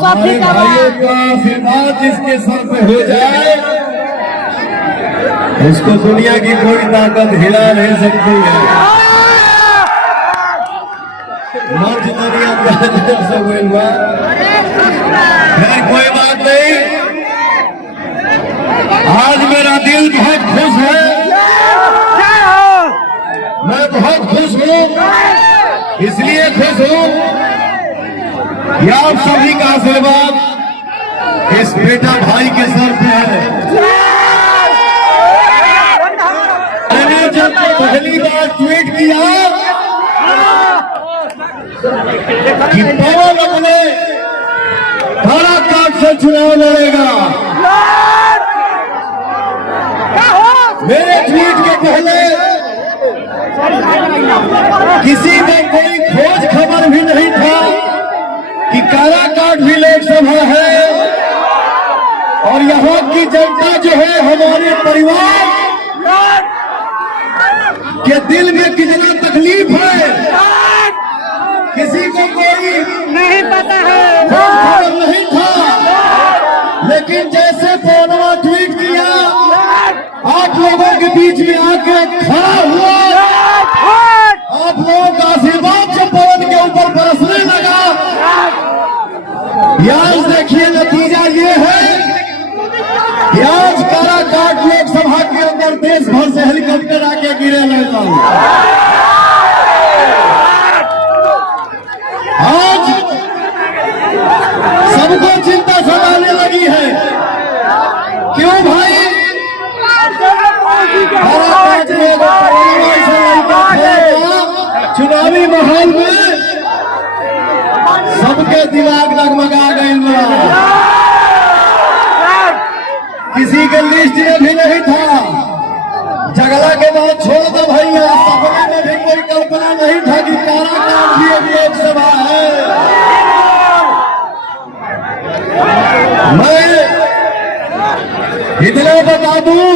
हमारे भाइयों का आशीर्वाद जिसके सर पे हो जाए उसको दुनिया की कोई ताकत हिला नहीं सकती है। मंच तभी अंदर से हुआ, कोई बात नहीं। आज मेरा दिल बहुत खुश है, मैं बहुत खुश हूँ। इसलिए खुश हूँ कि आप सभी का आशीर्वाद इस बेटा भाई के सर पे है। मैंने जब पहली बार ट्वीट किया कि पवन अपने काराकाट से चुनाव लड़ेगा, मेरे ट्वीट के पहले किसी में कोई खोज खबर भी नहीं था कि काराकाट भी लोकसभा है और यहाँ की जनता जो है हमारे परिवार के दिल में कितना तकलीफ है किसी को कोई नहीं पता है, खोज खबर नहीं था। लेकिन जैसे पवनवा ट्वीट किया, आप लोगों के बीच में आके खड़ा हुआ, आप लोगों का आशीर्वाद जब पवन के ऊपर बरसने लगा, आज देखिए नतीजा ये है कि आज काराकाट लोकसभा के अंदर देश भर से हेलीकॉप्टर आके गिरे लगा। आज सबको चिंता सताने लगी है। क्यों भाई? चुनावी माहौल में सबके दिमाग डगमगा गए, किसी के लिस्ट में भी नहीं था। जगला के बाद छोड़ दो भैया, सपने में भी कोई कल्पना नहीं था कि काराकाट भी एक लोकसभा है। मैं इतना बता दूं